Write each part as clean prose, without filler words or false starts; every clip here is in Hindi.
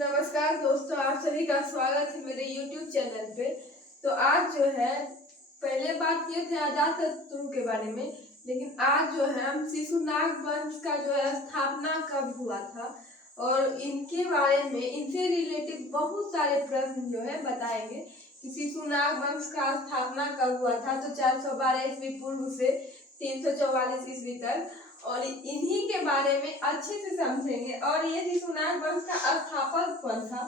नमस्कार दोस्तों, आप सभी का स्वागत है मेरे YouTube चैनल पे। तो आज जो है पहले बात किए थे अजातशत्रु के बारे में, लेकिन आज जो है हम शिशुनाग वंश का जो है स्थापना कब हुआ था और इनके बारे में इनसे रिलेटेड बहुत सारे प्रश्न जो है बताएंगे कि शिशुनाग वंश का स्थापना कब हुआ था। तो 412 ईस्वी पूर्व से 344 ईस्वी तक, और इन्हीं के बारे में अच्छे से समझेंगे। और ये शिशुनाग वंश का स्थापक कौन था?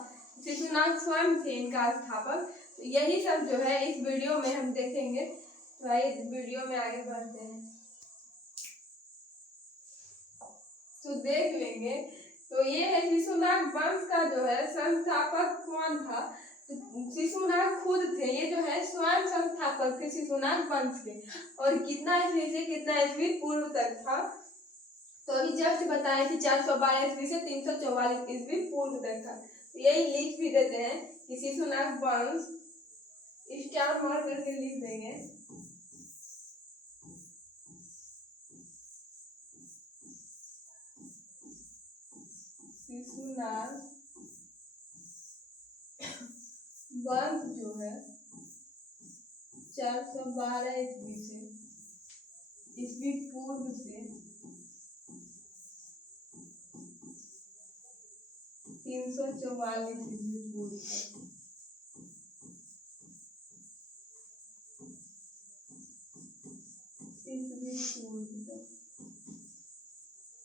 शिशुनाग स्वयं थे इनका स्थापक। तो यही सब जो है इस वीडियो में हम देखेंगे। तो आइए वीडियो में आगे बढ़ते हैं तो देख लेंगे। तो ये है शिशुनाग वंश का जो है संस्थापक कौन था। तो शिशुनाग खुद थे, ये जो है स्वयं संस्थापक थे शिशुनाग वंश के। और कितना ईस्वी से कितना ईस्वी पूर्व तक था? तो अभी जस्ट बताएं कि 412 ईस्वी से 344 ईस्वी पूर्व तक था। तो यही लिख भी देते हैं कि शिशुनाग वंश, स्टार मार करके लिख देंगे। शिशुनाग वंश जो है 412 ईस्वी से ईस्वी पूर्व से 344 ईस्वी पूर्व तक।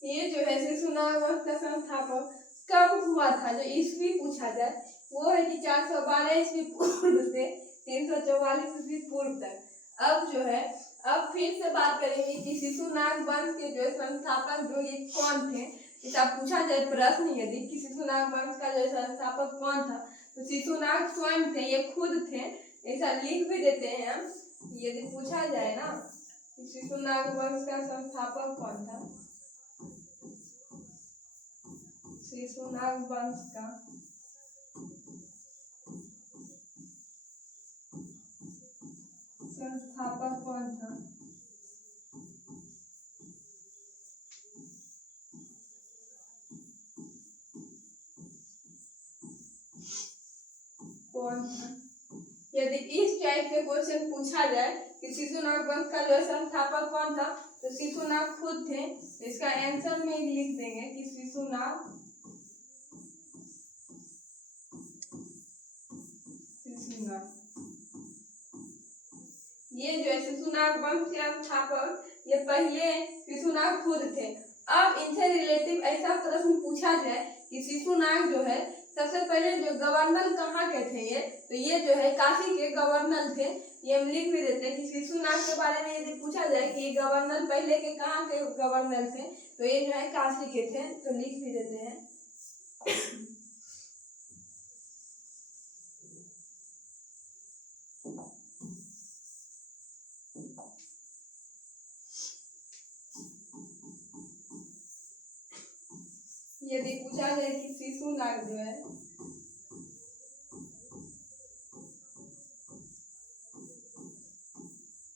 ये जो है शिशुनाग वंश का संस्थापक कब हुआ था, जो ईस्वी पूछा जाए वो है कि 412 ईस्वी पूर्व से 344 ईस्वी पूर्व तक। अब जो है अब फिर से बात करेंगे कि शिशुनाग वंश के जो संस्थापक जो ये कौन थे। ऐसा पूछा जाए प्रश्न यदि कि शिशुनाग वंश का जो संस्थापक कौन था, तो शिशुनाग स्वयं थे, ये खुद थे। ऐसा लिख भी देते हैं हम, यदि पूछा जाए ना शिशुनाग वंश का संस्थापक कौन था। शिशुनाग वंश का संस्थापक कौन था? कौन था? यदि इस टाइप के क्वेश्चन पूछा जाए कि शिशुनाग वंश का जो संस्थापक कौन था, तो शिशुनाग खुद थे। इसका आंसर में लिख देंगे कि शिशुनाग ये जो है शिशुनाग वंश के स्थापक, ये पहले शिशुनाग खुद थे। अब इनसे रिलेटिव ऐसा प्रश्न पूछा जाए कि शिशुनाग जो है सबसे पहले जो गवर्नर कहाँ के थे, तो ये जो है काशी के गवर्नर थे। ये हम लिख भी देते हैं कि शिशुनाग के बारे में यदि पूछा जाए कि ये गवर्नर पहले के कहाँ के गवर्नर थे, तो ये जो है काशी के थे। तो लिख भी देते हैं। यदि पूछा जाए कि शिशुनाग जो है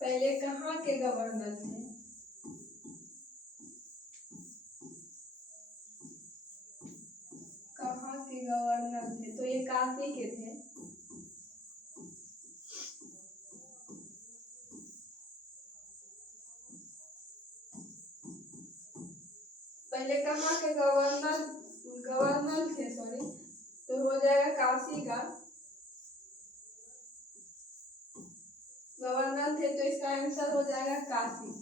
पहले कहाँ के गवर्नर थे, कहाँ के गवर्नर थे, तो ये काशी के थे। पहले कहाँ के गवर्नर थे, सॉरी, तो हो जाएगा काशी का गवर्नर थे। तो इसका आंसर हो जाएगा काशी।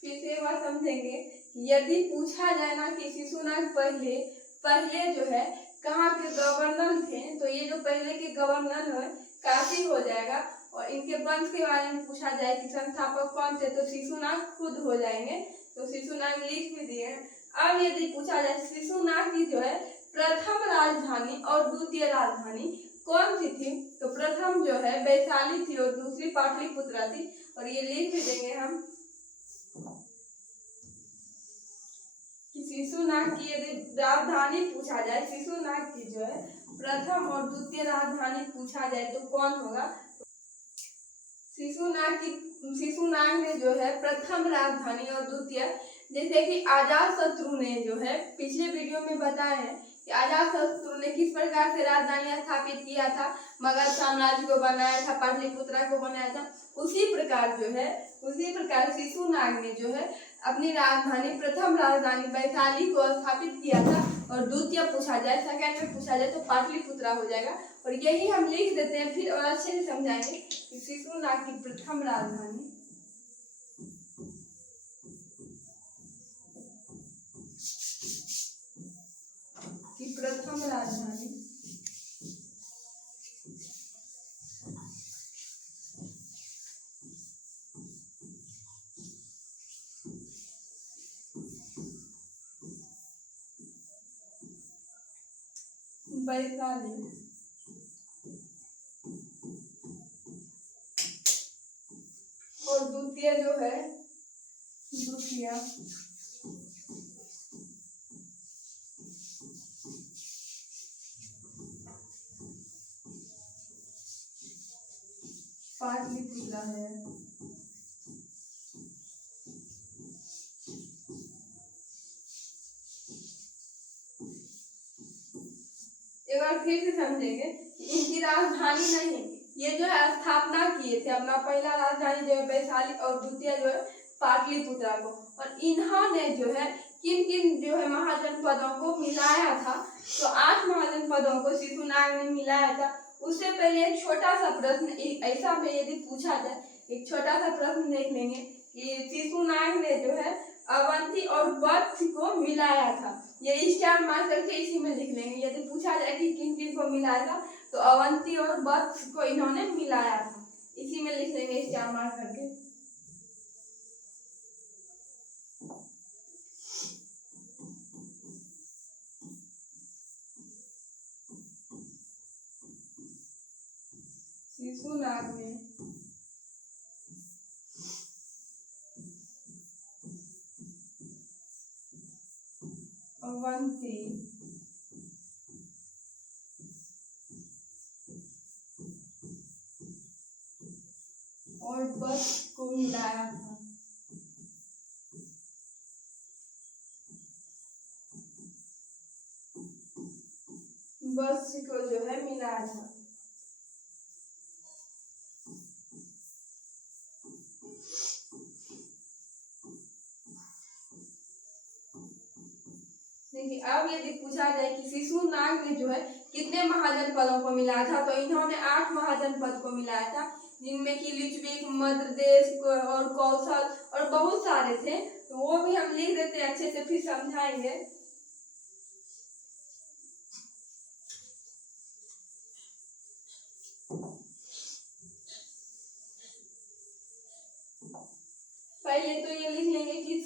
फिर से बात समझेंगे, यदि पूछा जाए ना कि शिशुनाग पहले जो है कहाँ के गवर्नर थे, तो ये जो पहले के गवर्नर है काशी हो जाएगा। और इनके वंश के बारे में पूछा जाए कि संस्थापक कौन थे, तो शिशुनाग खुद हो जाएंगे। तो शिशुनाग लिख भी दिए। अब यदि पूछा जाए शिशुनाग की जो है प्रथम राजधानी और द्वितीय राजधानी कौन सी थी, तो प्रथम जो है वैशाली थी और दूसरी पाटलिपुत्रा थी। और ये लिख भी देंगे हम कि शिशुनाग की यदि राजधानी पूछा जाए, शिशुनाग की जो है प्रथम और द्वितीय राजधानी पूछा जाए तो कौन होगा। शिशुनाग ने जो है प्रथम राजधानी और द्वितीय, जैसे कि अजातशत्रु ने जो है पिछले वीडियो में बताया है कि अजातशत्रु ने किस प्रकार से राजधानी स्थापित किया था, मगध साम्राज्य को बनाया था, पाटलिपुत्रा को बनाया था। उसी प्रकार शिशुनाग ने जो है अपनी राजधानी, प्रथम राजधानी वैशाली को स्थापित किया था, और द्वितीय पूछा जाए, सेकंड में पूछा जाए तो पाटलिपुत्रा हो जाएगा। और यही हम लिख देते हैं फिर और अच्छे से समझाएंगे कि शिशुनाग की प्रथम राजधानी वैशाली और द्वितीय जो है पाटलिपुत्रा है। एक बार फिर से समझेंगे, इनकी राजधानी नहीं, ये जो है स्थापना किए थे अपना पहला राजधानी जो है वैशाली और द्वितीय जो है पाटलिपुत्रा को। और इन्होंने जो है किन किन जो है महाजनपदों को मिलाया था, तो 8 महाजनपदों को शिशुनाग ने मिलाया था। उससे पहले एक छोटा सा प्रश्न ऐसा में यदि पूछा जाए, एक छोटा सा प्रश्न देख लेंगे कि शिशुनाग ने जो है अवंती और वत्स को मिलाया था। ये स्टार मार करके इसी में लिख लेंगे। यदि पूछा जाए कि किन किन को मिलाया था, तो अवंती और वत्स को इन्होंने मिलाया था, इसी में लिख लेंगे स्टार मार करके। शिशुनाग ने अवंती और वत्स को मिलाया था। वत्स को जो है मिलाया था। देखिए, अब यदि पूछा जाए कि शिशुनाग ने जो है कितने महाजनपदों को मिलाया था, तो इन्होंने 8 महाजनपद को मिलाया था, जिनमें कि लिच्छविक, मध्य देश और कौशल और बहुत सारे थे। तो वो भी हम लिख देते हैं, अच्छे से फिर समझाएंगे। पहले तो ये लिख लेंगे कि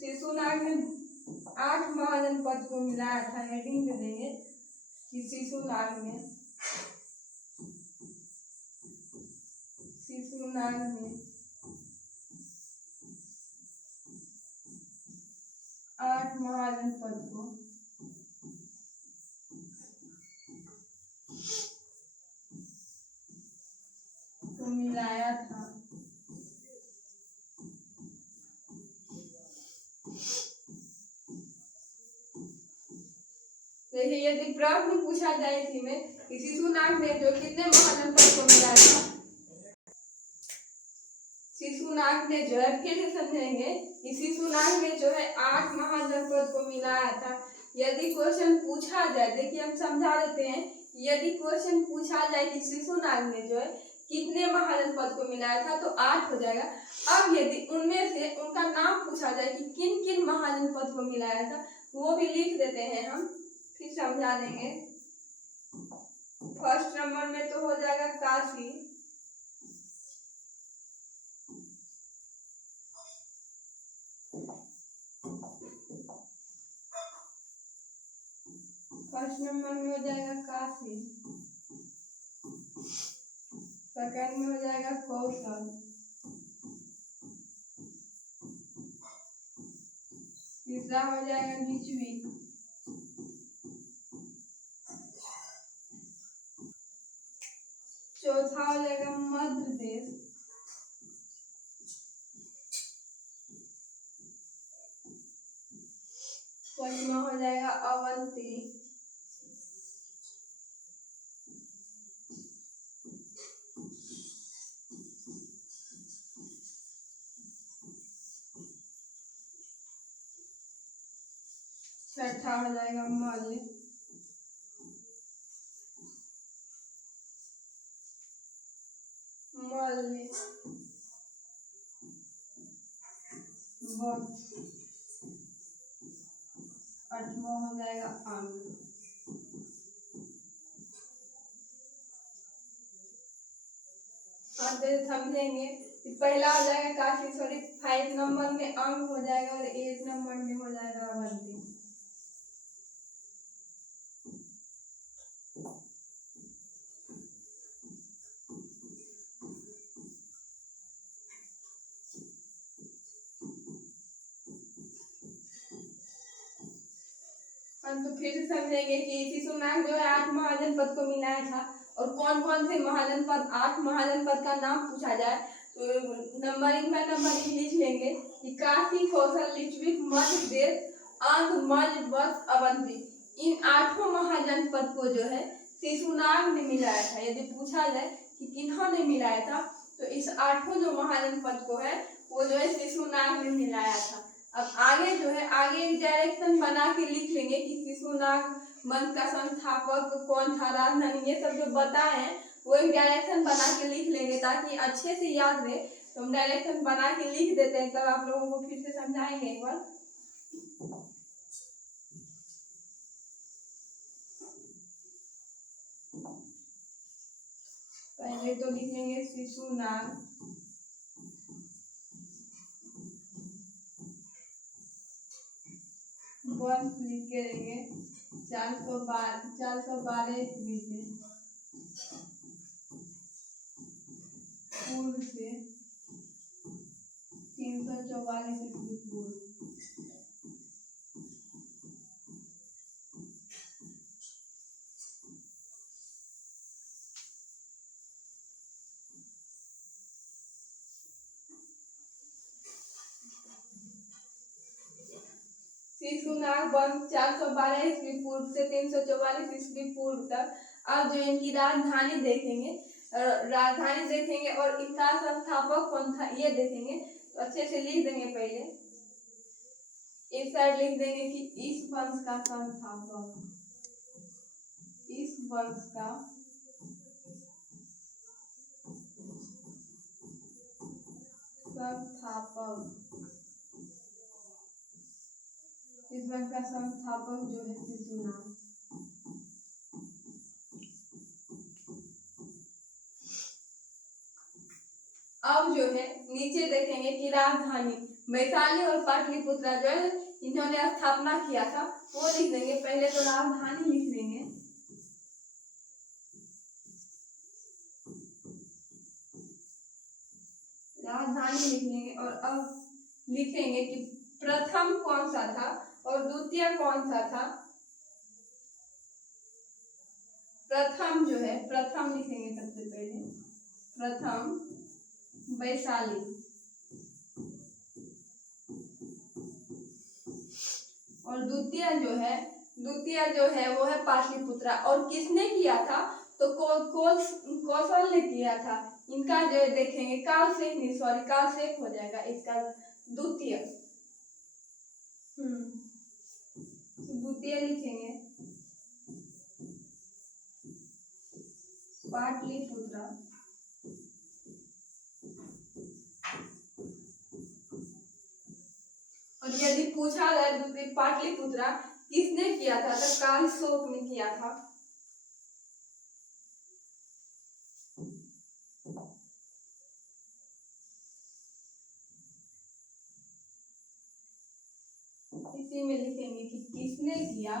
शिशुनाग ने 8 महाजनपद को मिलाया था। हेडिंग दे देंगे कि शिशुनाग ने 8 महाजनपद को मिलाया था। देखिए, यदि प्रश्न पूछा जाए इसी में कि शिशुनाग ने जो कितने महाजनपद को मिलाया था, शिशुनाग ने जो है, फिर से समझेंगे कि शिशुनाग ने जो है 8 महाजनपद को मिलाया था। यदि क्वेश्चन पूछा जाए, देखिए हम समझा देते हैं, यदि क्वेश्चन पूछा जाए कि शिशुनाग ने जो है कितने महाजनपद को मिलाया था, तो 8 हो जाएगा। अब यदि उनमें से उनका नाम पूछा जाए कि किन किन महाजनपद को मिलाया था, वो भी लिख देते हैं हम, फिर समझा देंगे। फर्स्ट नंबर में तो हो जाएगा काशी, फर्स्ट नंबर में हो जाएगा काशी, सेकंड में हो जाएगा कौशल, तीसरा हो जाएगा लिच्छवी, चौथा हो जाएगा मध्य देश, 5वां हो जाएगा अवंती। 6ठा हो जाएगा मल्ल। 8वां हो जाएगा अंग। समझेंगे पहला हो जाएगा काशी सॉरी 5 नंबर में अंग हो जाएगा और 8 नंबर में हो जाएगा अवंती। हम तो फिर से समझेंगे कि शिशुनाग जो है 8 महाजनपद को मिलाया था और कौन कौन से महाजनपद 8 महाजनपद का नाम पूछा जाए तो नंबरिंग में नंबरिंग लिख लेंगे कि काशी, कौशल, लिच्छविक, मध्य देश, अंग, मल्ल, वत्स, अवंती। इन 8 महाजनपद को जो है शिशुनाग ने मिलाया था। यदि पूछा जाए कि किन्होंने मिलाया था तो इस 8 जो महाजनपद को है वो जो है शिशुनाग ने मिलाया था। अब आगे जो है आगे डायरेक्शन बना के लिख लेंगे कि शिशुनाग मंच का संस्थापक कौन था, राजधानी, ये सब जो बताए हैं वो एक डायरेक्शन बना के लिख लेंगे ताकि अच्छे से याद रहे। तो हम डायरेक्शन बना के लिख देते हैं, तब आप लोगों को फिर से समझाएंगे एक बार। पहले तो लिखेंगे शिशुनाग, वंश लिख के रहेंगे 412 ईस्वी से पूर्व से 344 ईस्वी पूर्व। शिशुनाग वंश 412 ईस्वी पूर्व से 344 ईस्वी पूर्व तक। अब जो इनकी राजधानी देखेंगे और इनका संस्थापक कौन था ये देखेंगे। तो अच्छे से लिख देंगे। पहले इस साइड लिख देंगे कि इस वंश का संस्थापक, इस वंश का संस्थापक, इस वंश का संस्थापक जो है शिशुनाग। अब जो है नीचे देखेंगे कि राजधानी वैशाली और पाटलिपुत्र जो है इन्होंने स्थापना किया था वो लिख देंगे। पहले तो राजधानी लिख लेंगे, राजधानी लिख लेंगे और अब लिखेंगे कि प्रथम कौन सा था और द्वितीय कौन सा था। प्रथम जो है प्रथम लिखेंगे सबसे पहले, प्रथम वैशाली और द्वितीय जो है वो है पाटलिपुत्रा। और किसने किया था तो कौशल ने किया था। इनका जो देखेंगे कालसेक हो जाएगा इसका द्वितीय। द्वितीय लिखेंगे पाटलिपुत्रा और यदि पूछा जाए पाटलिपुत्रा किसने किया था तो कालशोक ने किया था। इसी में लिखेंगे कि किसने किया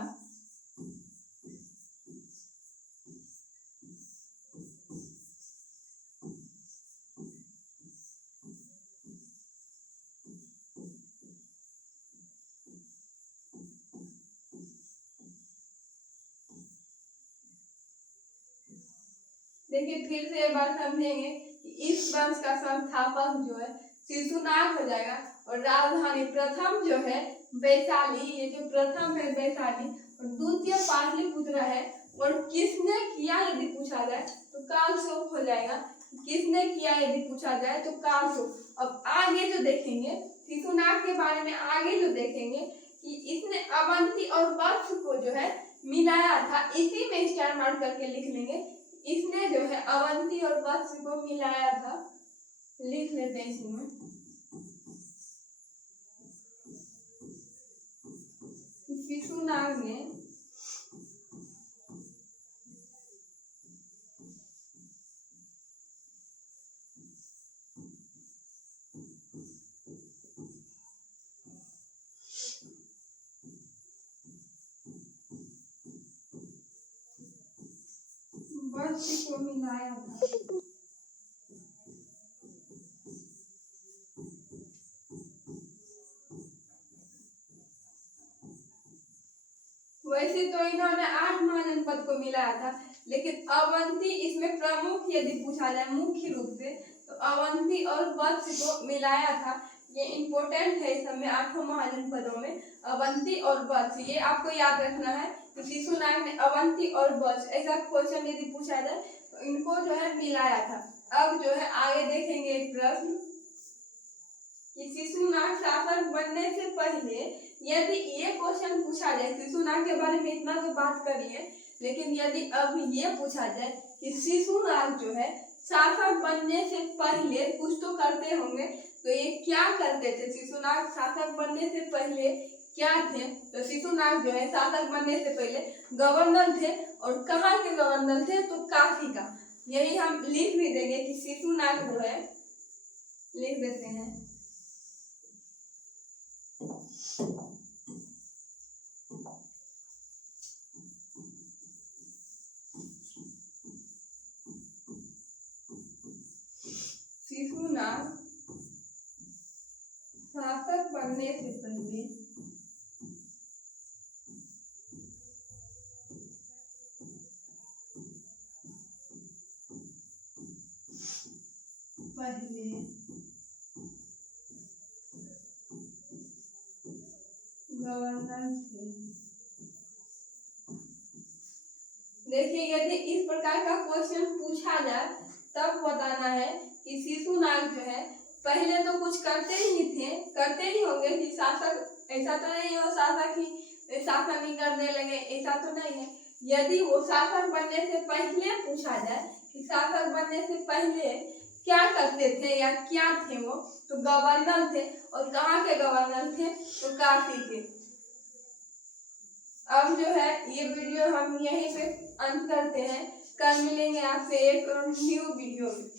देखिए फिर से एक बार समझेंगे कि इस वंश का संस्थापक जो है शिशुनाग हो जाएगा। और राजधानी प्रथम जो है वैशाली, ये जो प्रथम है वैशाली, और द्वितीय पाटलिपुत्र है। और किसने किया यदि पूछा जाए तो कालशोक हो जाएगा। किसने किया यदि पूछा जाए तो कालशोक। अब आगे जो देखेंगे शिशुनाग के बारे में, आगे जो देखेंगे कि इसने अवंती और वत्स को जो है मिलाया था। इसी में स्टार मार्क करके लिख लेंगे, इसने जो है अवंती और वत्स को मिलाया था। लिख लेते हैं इसमें शिशुनाग ने वत्स को मिलाया था। वैसे तो इन्होंने 8 महाजनपद को मिलाया था, लेकिन अवंती इसमें प्रमुख यदि पूछा जाए मुख्य रूप से तो अवंती और वत्स को मिलाया था। ये इम्पोर्टेंट है, सब में 8 महाजनपदों में अवंती और वत्स, ये आपको याद रखना है। तो शिशुनाग ने अवंती और वत्स, ऐसा क्वेश्चन यदि पूछा जाए तो इनको जो है मिलाया था। अब जो है आगे देखेंगे एक प्रश्न कि शिशुनाग शासक बनने से पहले, यदि ये क्वेश्चन पूछा जाए, शिशुनाग के बारे में इतना तो बात कर लिए, लेकिन यदि अब ये पूछा जाए कि शिशुनाग जो है शासक बनने से पहले कुछ तो करते होंगे, तो ये क्या करते थे? शिशुनाग शासक बनने से पहले क्या थे? तो शिशुनाग जो है शासक बनने से पहले गवर्नर थे। और कहाँ के गवर्नर थे? तो काशी का। यही हम लिख भी देंगे कि शिशुनाग जो है, लिख देते हैं शिशुनाग शासक बनने से पहले गवर्नर थे। देखिए यदि इस प्रकार का क्वेश्चन पूछा जाए तब बताना है कि शिशुनाग जो है पहले तो कुछ करते ही थे, करते ही होंगे कि शासक, ऐसा तो नहीं हो शासक ही शासन ही करने लगे, ऐसा तो नहीं है। यदि वो शासक बनने से पहले पूछा जाए कि शासक बनने से पहले क्या करते थे या क्या थे वो, तो गवर्नर थे। और कहाँ के गवर्नर थे? तो काशी के। अब जो है ये वीडियो हम यहीं पे अंत करते हैं। कल मिलेंगे आपसे एक न्यू वीडियो में।